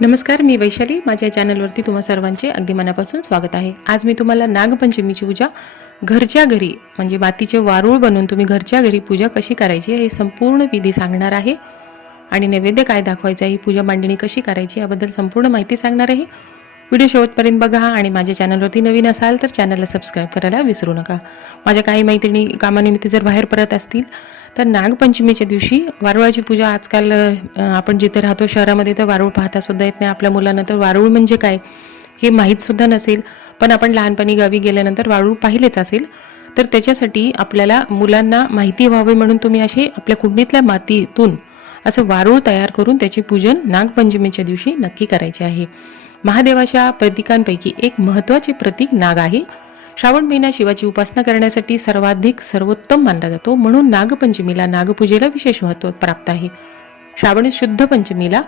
नमस्कार मी वैशाली. माझ्या चॅनलवरती तुम्हा सर्वांचे अगदी मनापासून स्वागत आहे. आज मी तुम्हाला नागपंचमीची पूजा घरच्या घरी म्हणजे मातीचे वारूळ बनवून तुम्ही घरच्या घरी पूजा कशी करायची हे संपूर्ण विधी सांगणार आहे. आणि नैवेद्य काय दाखवायचं आहे ही पूजा मांडणी कशी करायची याबद्दल संपूर्ण माहिती सांगणार आहे. व्हिडिओ शेवटपर्यंत बघा आणि माझ्या चॅनलवरती नवीन असाल तर चॅनलला सबस्क्राईब करायला विसरू नका. माझ्या काही मैत्रिणी कामानिमित्त जर बाहेर परत असतील तर नागपंचमीच्या दिवशी वारुळाची पूजा आजकाल आपण जिथे राहतो शहरामध्ये तर वारुळ पाहता सुद्धा येत नाही. आपल्या मुलांना तर वारुळ म्हणजे काय हे माहीत सुद्धा नसेल. पण आपण लहानपणी गावी गेल्यानंतर वारुळ पाहिलेच असेल. तर त्याच्यासाठी आपल्याला मुलांना माहिती व्हावी म्हणून तुम्ही असे आपल्या कुंडीतल्या मातीतून असं वारूळ तयार करून त्याचे पूजन नागपंचमीच्या दिवशी नक्की करायचे आहे. महादेवाच्या प्रतीकांपैकी एक महत्त्वाचे प्रतीक नाग आहे. श्रावण महिना शिवाची उपासना करण्यासाठी सर्वाधिक सर्वोत्तम मानला जातो. म्हणून नागपंचमीला नागपूजेला विशेष महत्त्व प्राप्त आहे. श्रावण शुद्ध पंचमीला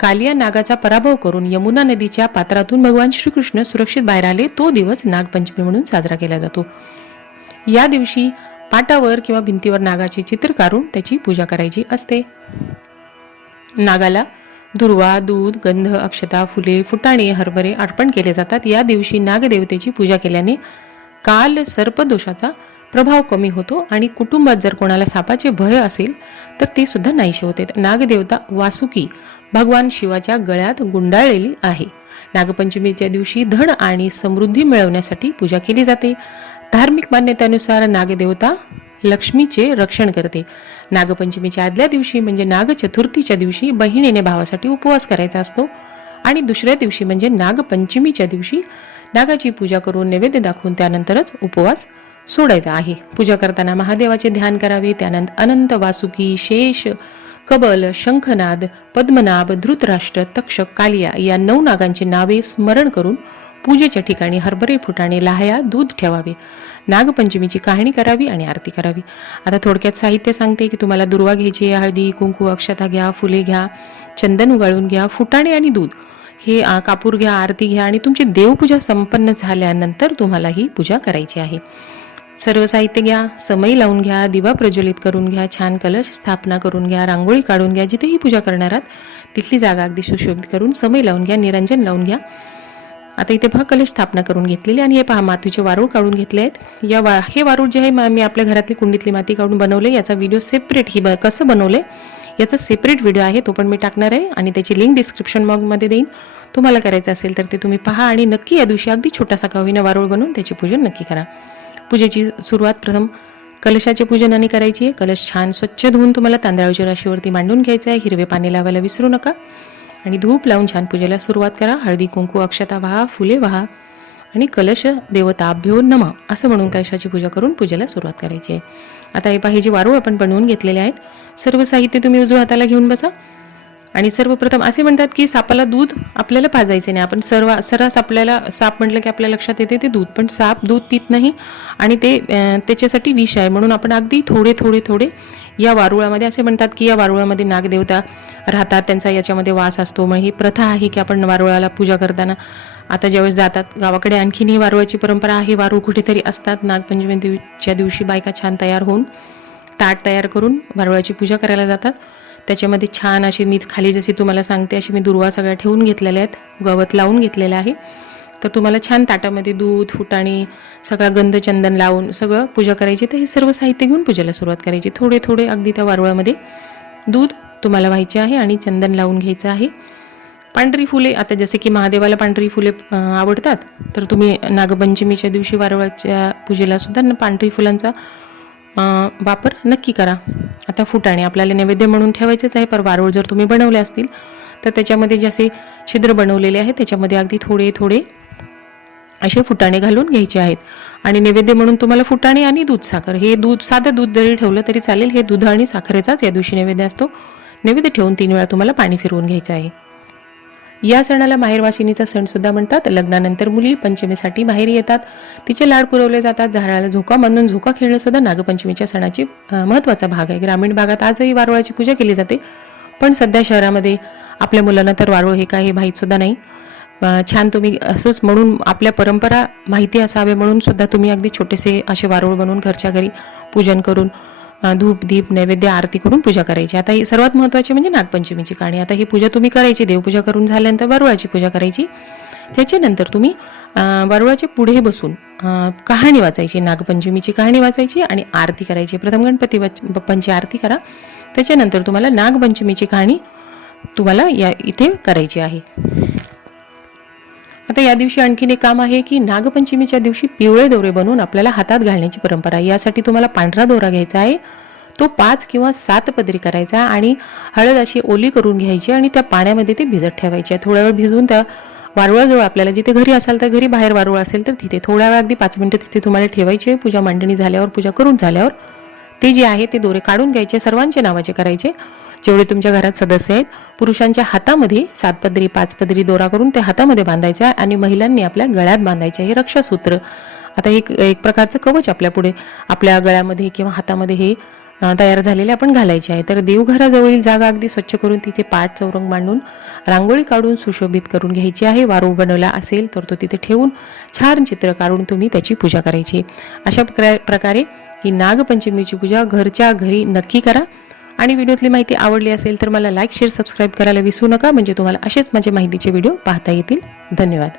कालिया नागाचा पराभव करून यमुना नदीच्या पात्रातून भगवान श्रीकृष्ण सुरक्षित बाहेर आले. तो दिवस नागपंचमी म्हणून साजरा केला जातो. या दिवशी पाटावर किंवा भिंतीवर नागाचे चित्र काढून त्याची पूजा करायची असते. नागाला दुर्वा दूध गंध अक्षता फुले फुटाणे हरभरे अर्पण केले जातात. या दिवशी नागदेवतेची पूजा केल्याने काल सर्पदोषाचा प्रभाव कमी होतो आणि कुटुंबात जर कोणाला सापाचे भय असेल तर ते सुद्धा नाहीशे होते. नागदेवता वासुकी भगवान शिवाच्या गळ्यात गुंडाळलेली आहे. नागपंचमीच्या दिवशी धन आणि समृद्धी मिळवण्यासाठी पूजा केली जाते. धार्मिक मान्यतेनुसार नागदेवता लक्ष्मीचे रक्षण करते. नागपंचमीच्या आदल्या दिवशी म्हणजे नागचतुर्थीच्या दिवशी बहिणीने भावासाठी उपवास करायचा असतो. आणि दुसऱ्या दिवशी म्हणजे नागपंचमीच्या दिवशी नागाची पूजा करून नैवेद्य दाखवून त्यानंतरच उपवास सोडायचा आहे. पूजा करताना महादेवाचे ध्यान करावे त्यानंतर अनंत वासुकी शेष कबल शंखनाद पद्मनाभ धृतराष्ट्र तक्षक कालिया या नऊ नागांची नावे स्मरण करून पूजेच्या ठिकाणी हरभरे फुटाणे लाह्या दूध ठेवावे. नागपंचमीची कहाणी करावी आणि आरती करावी. आता थोडक्यात साहित्य सांगते की तुम्हाला दुर्वा घ्यायची हळदी कुंकू अक्षता घ्या फुले घ्या चंदन उगाळून घ्या फुटाणे आणि दूध. हे कापूर घ्या आरती घ्या आणि तुमची देवपूजा संपन्न झाल्यानंतर तुम्हाला ही पूजा करायची आहे. सर्व साहित्य घ्या समई लावून घ्या दिवा प्रज्वलित करून घ्या छान कलश स्थापना करून घ्या रांगोळी काढून घ्या जिथेही पूजा करणार आहात तिथली जागा अगदी सुशोभित करून समई लावून घ्या निरंजन लावून घ्या. आता इथे पहा कलश स्थापना करून घेतलेली आणि हे पहा मातीचे वारूळ काढून घेतले आहेत. या वा हे वारूळ जे आहे मी आपल्या घरातली कुंडीतली माती काढून बनवले याचा व्हिडिओ सेपरेट ही ब- कसं बनवले याचा सेपरेट व्हिडिओ आहे तो पण मी टाकणार आहे आणि त्याची लिंक डिस्क्रिप्शन बॉक्समध्ये देईन. तुम्हाला करायचं असेल तर ते तुम्ही पहा आणि नक्की या दिवशी अगदी छोटासा कवीनं वारूळ बनवून त्याचे पूजन नक्की करा. पूजेची सुरुवात प्रथम कलशाचे पूजनाने करायची आहे. कलश छान स्वच्छ धुवून तुम्हाला तांदळाच्या राशीवरती मांडून घ्यायचं आहे. हिरवे पाणी लावायला विसरू नका. आणि धूप लावून छान पूजेला सुरुवात करा. हळदी कुंकू अक्षता वाहा फुले वाहा आणि कलश देवताभ्यो नम असं म्हणून कलशाची पूजा करून पूजेला सुरुवात करायची आहे. आता हे पहा हे जे वारूळ आपण बनवून घेतलेले आहेत सर्व साहित्य तुम्ही उजव्या हाताला घेऊन बसा. आणि सर्वप्रथम असे म्हणतात की सापाला दूध आपल्याला पाजायचे नाही. आपण सर्व सर्रास आपल्याला साप म्हटलं की आपल्या लक्षात येते ते दूध. पण साप दूध पित नाही आणि ते त्याच्यासाठी विष आहे. म्हणून आपण अगदी थोडे थोडे थोडे या वारुळामध्ये असे म्हणतात की या वारुळामध्ये नागदेवता राहतात. त्यांचा याच्यामध्ये वास असतो. मग ही प्रथा आहे की आपण वारुळाला पूजा करताना आता ज्यावेळेस जातात गावाकडे आणखीनही वारुळाची परंपरा आहे. वारुळ कुठेतरी असतात. नागपंचमीच्या दिवशी बायका छान तयार होऊन ताट तयार करून वारुळाची पूजा करायला जातात. त्याच्यामध्ये छान अशी मी खाली जशी तुम्हाला सांगते अशी मी दुर्वा सगळ्या ठेवून घेतलेल्या आहेत गवत लावून घेतलेलं आहे. तर तुम्हाला छान ताटामध्ये दूध फुटाणी सगळा गंध चंदन लावून सगळं पूजा करायची. तर हे सर्व साहित्य घेऊन पूजेला सुरुवात करायची. थोडे थोडे अगदी त्या वारुळामध्ये दूध तुम्हाला व्हायचे आहे आणि चंदन लावून घ्यायचं आहे. पांढरी फुले आता जसे की महादेवाला पांढरी फुले आवडतात तर तुम्ही नागपंचमीच्या दिवशी वारुळाच्या पूजेला सुद्धा न- पांढरी फुलांचा वापर नक्की करा. आता फुटाणे आपल्याला नैवेद्य म्हणून ठेवायचेच आहे पर वारूळ जर तुम्ही बनवले असतील तर त्याच्यामध्ये जसे छिद्र बनवलेले आहेत त्याच्यामध्ये अगदी थोडे थोडे असे फुटाणे घालून घ्यायचे आहेत. आणि नैवेद्य म्हणून तुम्हाला फुटाणे आणि दूध साखर हे दूध साधं दूध जरी ठेवलं तरी चालेल हे दूध आणि साखरेचाच या दिवशी नैवेद्य असतो. नैवेद्य ठेवून तीन वेळा तुम्हाला पाणी फिरवून घ्यायचं आहे. या सणाला माहेरवासिनीचा सण सुद्धा म्हणतात. लग्नानंतर मुली पंचमीसाठी बाहेर येतात. तिचे लाड पुरवले जातात. झाडाला झोका बांधून झोका खेळणं सुद्धा नागपंचमीच्या सणाची महत्त्वाचा भाग आहे. ग्रामीण भागात आजही वारुळाची पूजा केली जाते. पण सध्या शहरामध्ये आपल्या मुलांना तर वारुळ हे काय हे माहीत सुद्धा नाही. छान तुम्ही असंच म्हणून आपल्या परंपरा माहिती असावे म्हणून सुद्धा तुम्ही अगदी छोटेसे असे वारुळ बनवून घरच्या घरी पूजन करून धूप दीप नैवेद्य आरती करून पूजा करायची. आता ही सर्वात महत्त्वाची म्हणजे नागपंचमीची कहाणी आता ही पूजा तुम्ही करायची देवपूजा करून झाल्यानंतर वरुळाची पूजा करायची. त्याच्यानंतर तुम्ही वरुळाच्या पुढे बसून कहाणी वाचायची नागपंचमीची कहाणी वाचायची आणि आरती करायची. प्रथम गणपती बच- बाप्पांची आरती करा. त्याच्यानंतर तुम्हाला नागपंचमीची कहाणी तुम्हाला या इथे करायची आहे. आता या दिवशी आणखीन एक काम आहे की नागपंचमीच्या दिवशी पिवळे दोरे बनवून आपल्याला हातात घालण्याची परंपरा आहे. यासाठी तुम्हाला पांढरा दोरा घ्यायचा आहे. तो पाच किंवा सात पदरी करायचा आणि हळद अशी ओली करून घ्यायची आणि त्या पाण्यामध्ये ते भिजत ठेवायचे. थोड्या वेळ भिजवून त्या वारुळाजवळ आपल्याला जिथे घरी असाल तर घरी बाहेर वारुळ असेल तर तिथे थोड्या वेळ अगदी पाच मिनिटं तिथे तुम्हाला ठेवायची. आहे पूजा मांडणी झाल्यावर पूजा करून झाल्यावर ते जे आहे ते दोरे काढून घ्यायचे सर्वांच्या नावाचे करायचे. जेवढे तुमच्या घरात सदस्य आहेत पुरुषांच्या हातामध्ये सात पदरी पाच पदरी दोरा करून ते हातामध्ये बांधायच्या आहे आणि महिलांनी आपल्या गळ्यात बांधायचे हे रक्षासूत्र. आता एक एक प्रकारचं कवच आपल्या पुढे आपल्या गळ्यामध्ये किंवा हातामध्ये हे तयार झालेले आपण घालायचे आहे. तर देवघराजवळील जागा अगदी स्वच्छ करून तिथे पाठ चौरंग मांडून रांगोळी काढून सुशोभित करून घ्यायची आहे. वारू बनवला असेल तर तो तिथे ठेवून छान चित्र काढून तुम्ही त्याची पूजा करायची. अशा प्रकारे ही नागपंचमीची पूजा घरच्या घरी नक्की करा. आणि व्हिडिओतली माहिती आवडली असेल तर मला लाईक शेअर सबस्क्राईब करायला विसरू नका. म्हणजे तुम्हाला असेच माझे माहितीचे व्हिडिओ पाहता येतील. धन्यवाद.